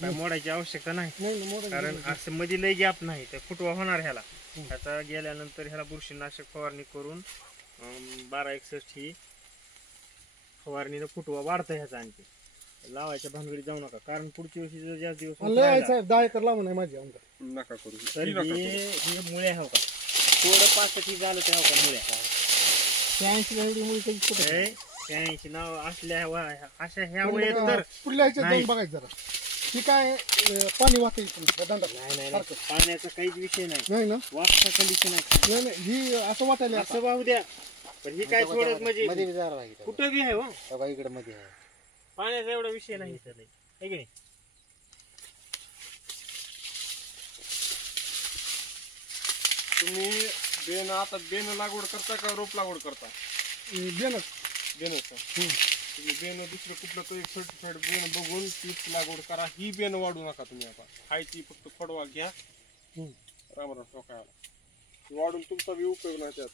काय मोडायची आवश्यकता नाही, नाही मोठं कारण असं मध्ये लय गॅप नाही तर फुटवा होणार ह्याला. आता गेल्यानंतर ह्याला बुरशीनाशक फवारणी करून 1261 ही फवारणीनं फुटवा वाढतं ह्याचा. आणखी लावायच्या भानगडीत जाऊ नका, कारण पुढच्या वर्षी जर जास्त दिवस होत लय राहिला, साहेब 10 एकर लावून आहे माझी आमदार. नका करू तर हे मुळे हो का थोडं 5 झालं ते हो का मुळे 80 एवढी मुळी कधी कुठं 80 नाव असल्या अशा ह्या मुळे तर पुढल्या ह्याच्यात नाही. जाऊन बघायचं जरा ती काय पाणी वाहतं इथून त्या दंडात. नाही पाण्याचा काहीच विषय नाही, नाही ना वाफचा कंडिशन आहे. नाही नाही ही असं वाटायला असं वाहू द्या, पण ही काय थोडं म्हणजे मध्ये बी जरा राहिलं. कुठं बी आहे हो, बघा इकडे मध्ये आहे. पाण्याचा एवढा विषय नाही इथं लय. है की नाही? तुम्ही बेन आता बेन लागवड करता का रोप लागवड करता? बेनच. बेनच तुम्ही बेन दुसरं कुठलं तरी सर्टिफाईड बेन बघून तीच लागवड करा. ही बेन वाढू नका तुम्ही. आता हाय ती फक्त फडवा घ्या, रामराम टोकायला वाढून तुमचा बी उपयोग नाही त्यात.